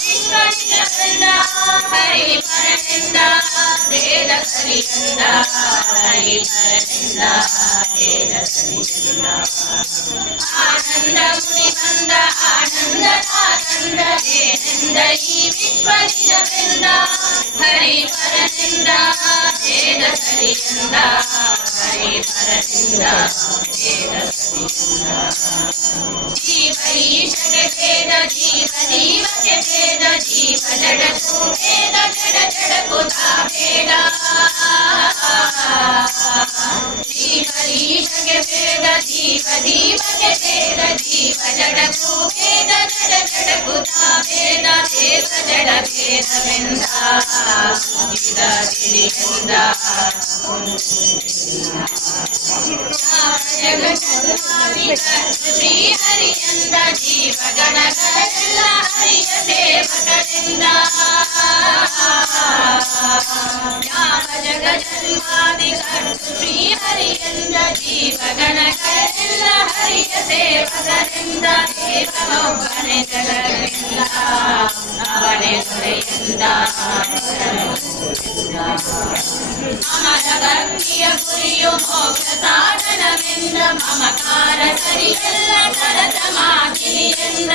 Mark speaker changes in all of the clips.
Speaker 1: విశ్వనిజ హరి పరనింద వేద కరియంద హరి పరనింద వేద కరియంద ఆనంద నంద ఆనంద ఆనంద ఈ బృంద హరి పరనింద వేద హరి పరనింద వేద కరియంద జీవైషక భేద జీవ జీవకే వేద జీవ జీవకే వేద జీవ జడకు వేద జడ జడకు తా వేద వేద జడ వేద వెంద గణ హరి సేవ గణ జ్ఞాన జగ జన్మాది శ్రీ హరియంద జీవగణ గణ హరియ సేవగనంద దేవ జగ ಭಕ್ತಿಯ ಗುರಿಯು ಮೋಕ್ಷ ಸಾಧನವೆಂದ ಮಮಕಾರ ಸರಿಯಲ್ಲ ಕರತ ಮಾತಿನಿಯಿಂದ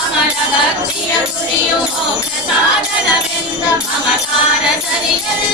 Speaker 1: ಅಮರ ಭಕ್ತಿಯ ಗುರಿಯು ಮೋಕ್ಷ ಸಾಧನವೆಂದ ಮಮಕಾರ ಸರಿಯಲ್ಲ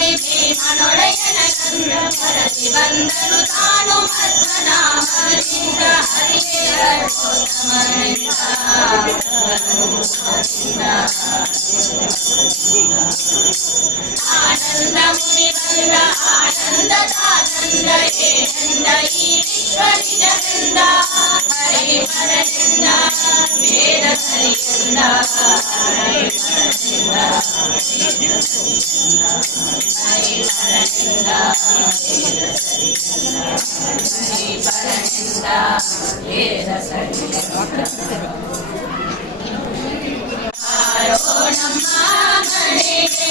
Speaker 1: ಗೋವಿಂದನಿಗೆ ಇಲ್ಲ ಇವಗೆಂದು ಮಾವಣಿಯಿಂದ ಜಗಕ್ಕೆ ಪ್ರೇರಣೆಯುವವನಿಂದ ನನಗೆ ಬೇಡಿಂದ ತಲೆಯೊಳಗೆ ಕೆಂಪಾಗಿ ಜೀವನೊಳಗಿನ ಕಂದ ಕರಸಿ ಬಂದನು ತಾನು ಸರ್ವನಾಮನದಿಂದ ತಲೆಯೊಳಗೆ ಕೆಂಪಾಗಿ ಭೀಮನೊಳಗಿನ ಕಂದ ಕರಸಿ ಬಂದನು ತಾನು ಸರ್ವನಾಮನದಿಂದ ಹರಿಯ ಆನಂದ ಮುನಿ ಬಂದ ಆನಂದ ಆನಂದ ಏನಂದ ಈ ವಿಶ್ವನಿಜರಿಂದ ಹರಿ ಪರದಿಂದ ವೇದ ಹಾರೋ ನಮ್ಮ ಮನೆಗೆ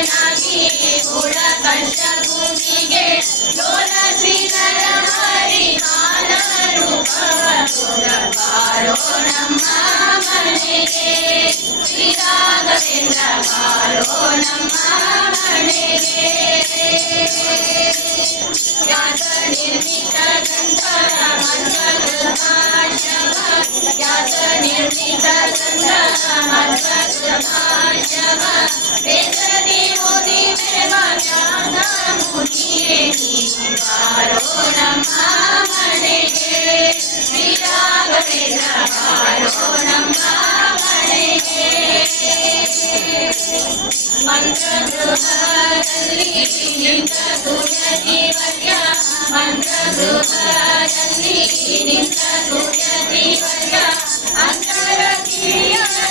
Speaker 1: ಗಣನಾಗಿ ಗುಣ ಕಂಠ ಭೂಮಿಗೆ ಲೋಲ ಶ್ರೀಧರ ಹರಿ ಕಾನೂಪವ ಬಾರೋ ನಮ್ಮ ಮನೆಗೆ ಶ್ರೀರಾಗದಿಂದ ಬಾರೋ ನಮ್ಮ ಮಂತ್ರಗೃಹದಲ್ಲಿ ನಿಂತ ತುಳಸಿ ವರ್ಯ ಮಂತ್ರಗೃಹದಲ್ಲಿ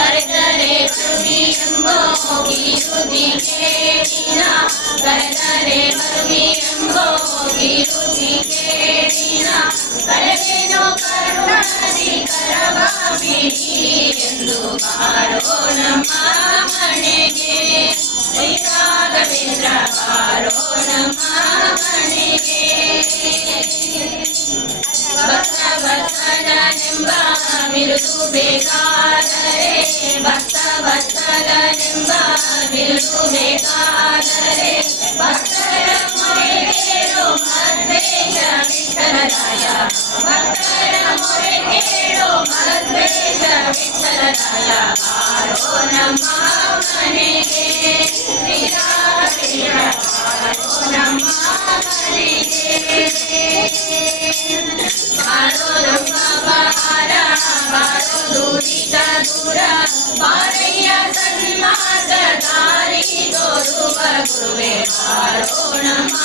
Speaker 1: ಶ್ರೇಷ್ಠ ಮುನಿಯೇ ನೀ ಬಾರೋ ನಮ್ಮ ಮನೆಗೆ ಶ್ರೀ ರಾಘವೇಂದ್ರ ಬಾರೋ ನಮ್ಮ ಮನೆಗೆ ಕರೆದರೆ ಬರುವಿ ಎಂಬೋ ಗಿರುದಿ ಕೇಳಿನ ಕರೆದರೆ ಬರುವಿ ಎಂಬೋ ಗಿರುದಿ ಕೇಳಿನ ಕರೆವೇನೋ ಕರುಣದಿ ಕರವ ಬಿಡಿ ಎಂದು ಬಾರೋ ನಮ್ಮ ಮನೆಗೆ ಶ್ರೀ ರಾಘವೇಂದ್ರ ಬಾರೋ ನಮ್ಮ ಮನೆಗೆ ಭಕ್ತ ಭಕ್ತನೆಂಬ ಬಿರುದು ಬೇಕಾದರೆ भक्तरमणि वेणुमध्वेश विठलराया ತೋರುವ ಗುರುವೆ ಬಾರೋ ನಮ್ಮ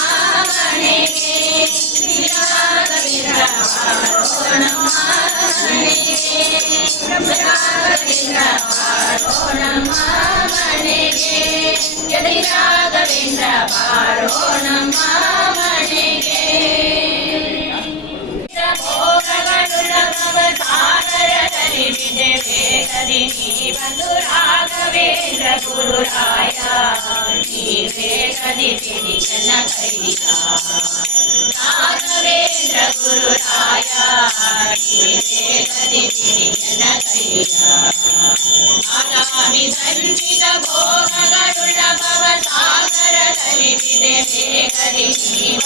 Speaker 1: ಮನೆಗೆ ಶ್ರೀರಾಘವೇಂದ್ರ ಬಾರೋ ನಮ್ಮ ಮನೆಗೆ ರಾಘವೇಂದ್ರ ಬಾರೋ ನಮ್ಮ ಮನೆಗೆ ಯದಿ ರಾಘವೇಂದ್ರ ಬಾರೋ ನಮ್ಮ ಮನೆಗೆ ನೀ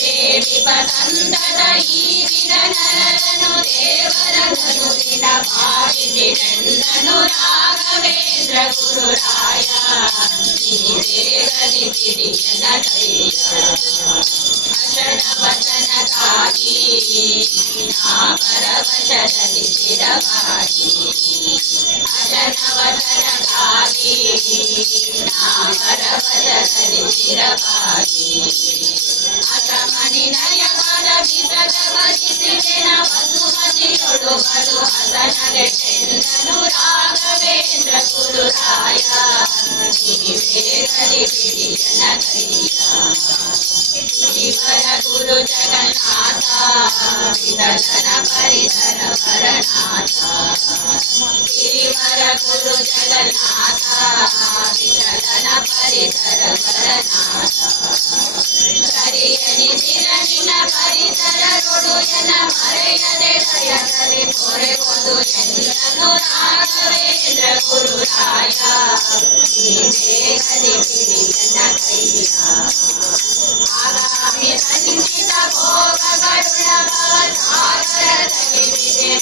Speaker 1: దేవి పతందద ఈరిన నరలను దేవర కరువిన పాలిసి నన్నను రాఘవేంద్ర గురురాయ నీ దేవని పిడియన అషణ వచన కాళీ నా పరవశని వచన కాళీ అసమని నయమన విసగమనిసిన వసుమతియుడు బడు హసన గెట్టెందను రాఘవేంద్ర గురు రాయ. ఇది వేరని విడియన కయ్యా గురు జగన్నాథ విదర్శన పరిధర భరణాథ గిరివర గురు జగన్నాథ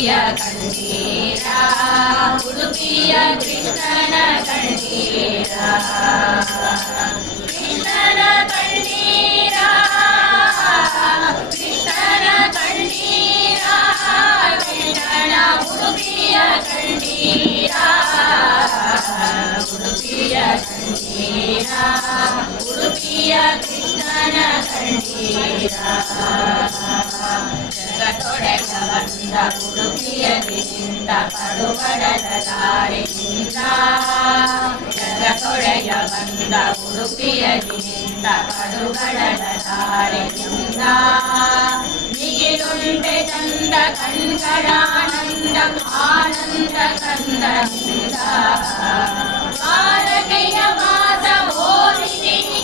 Speaker 1: ಉಡುಪಿಯ ಕಂಠೀರ ಉಡುಪಿಯ ಕೃಷ್ಣನ ಕಂಠೀರ ಕೃಷ್ಣನ ಕಂಠೀರ ಕೃಷ್ಣನ ಕಂಠೀರ ಕೃಷ್ಣನ ಉಡುಪಿಯ ಕಂಠೀರ ಉಡುಪಿಯ ಕಂಠೀರ ಉಡುಪಿಯ ಕೃಷ್ಣನ ಕಂಠೀರ કઠોડેશવક્ષિરા કુરુકીય વિચિંતા પરુપડતારે ચિંતા કઠોડેય વંદા કુરુકીય વિચિંતા પરુપડતારે ચિંતા మిగిలుంటే చంద కంకణానంద ఆనంద కంద భారతీయ వాస భోరి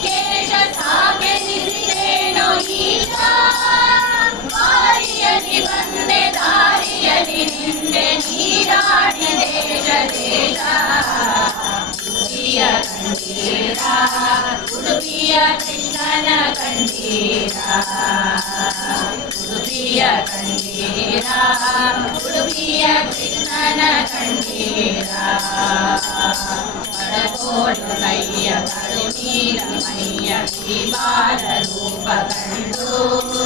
Speaker 1: కేశ సాగ నిశిరేణు ఈశా ಕೇಶ ಸಾಗೆನಿಸಿದೇನು ಈಗ ವಾರಿಯಲಿ ಬಂದೆ ದಾರಿಯಲಿ ನಿಂದೆ ನೀರಾಡಿ ದೇಶ ದೇಶ ಉಡುಪಿಯ ಕಂಡೀರ ಉಡುಪಿಯ ಕೃಷ್ಣನ ಕಂಡೀರ ಉಡುಪಿಯ ಕಂಡೀರ ಉಡುಪಿಯ ಕೃಷ್ಣನ ಕಂಡೀರ ಪಡಕೋಡು ಕೈಯ ಕರುಣೀರ ಮೈಯ ಬಾಲ ರೂಪ ಕಂಡು ಪಡಕೋಡು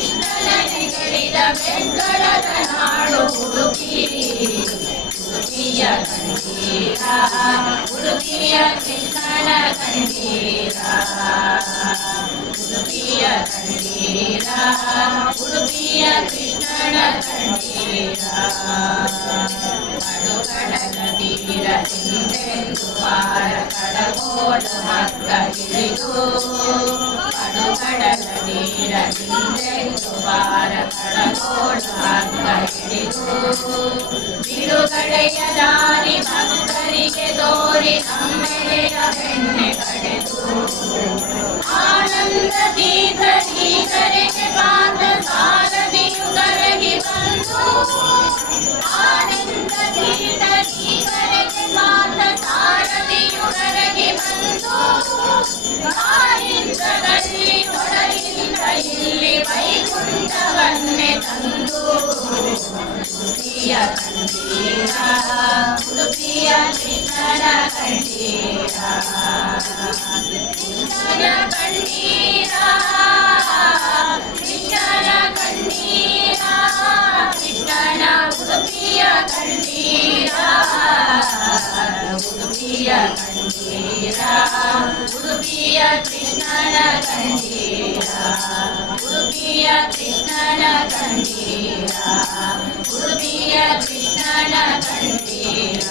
Speaker 1: ಕಂಡೀರ ಉಡುಪಿಯ ಕೃಷ್ಣನ ಕಂಡೀರ ಉಡುಪಿಯ ಕಂಡೀರ ಉಡುಪಿಯ ಕೃಷ್ಣನ ಹಿಂದೆಂದು ವಾರ ಕಡಗೋಡು ಹಗ್ಗ ಹಿಡಿದು ಬಿಡುಗಡೆಯ ದಾರಿ ಭಕ್ತರಿಗೆ ತೋರಿ ನಮ್ಮೆಲೆಯ ಬೆಣ್ಣೆ ಕಡೆದು ಆನಂದ ತೀರ್ಥ ಶ್ರೀಕರಿಗೆ ಪಾತ್ರ ಸಾರದಿಯು ಕರಗಿ ಬಂದು. ಉಡುಪಿಯ ಕಂಡೀರ ಉಡುಪಿಯ ಕೃಷ್ಣನ ಕಂಡೀರ ಕೃಷ್ಣನ ಕಂಡೀರ ಕೃಷ್ಣನ ಕಂಡೀರ ಕೃಷ್ಣನ ಉಡುಪಿಯ ಕಂಡೀರ ಉಡುಪಿಯ ಕಂಡೀರ ಉಡುಪಿಯ ಕೃಷ್ಣನ ಕಂಠೀರ ಉಡುಪಿಯ ಕೃಷ್ಣನ ಕಂಠೀರ ಉಡುಪಿಯ ಕೃಷ್ಣನ ಕಂಠೀರ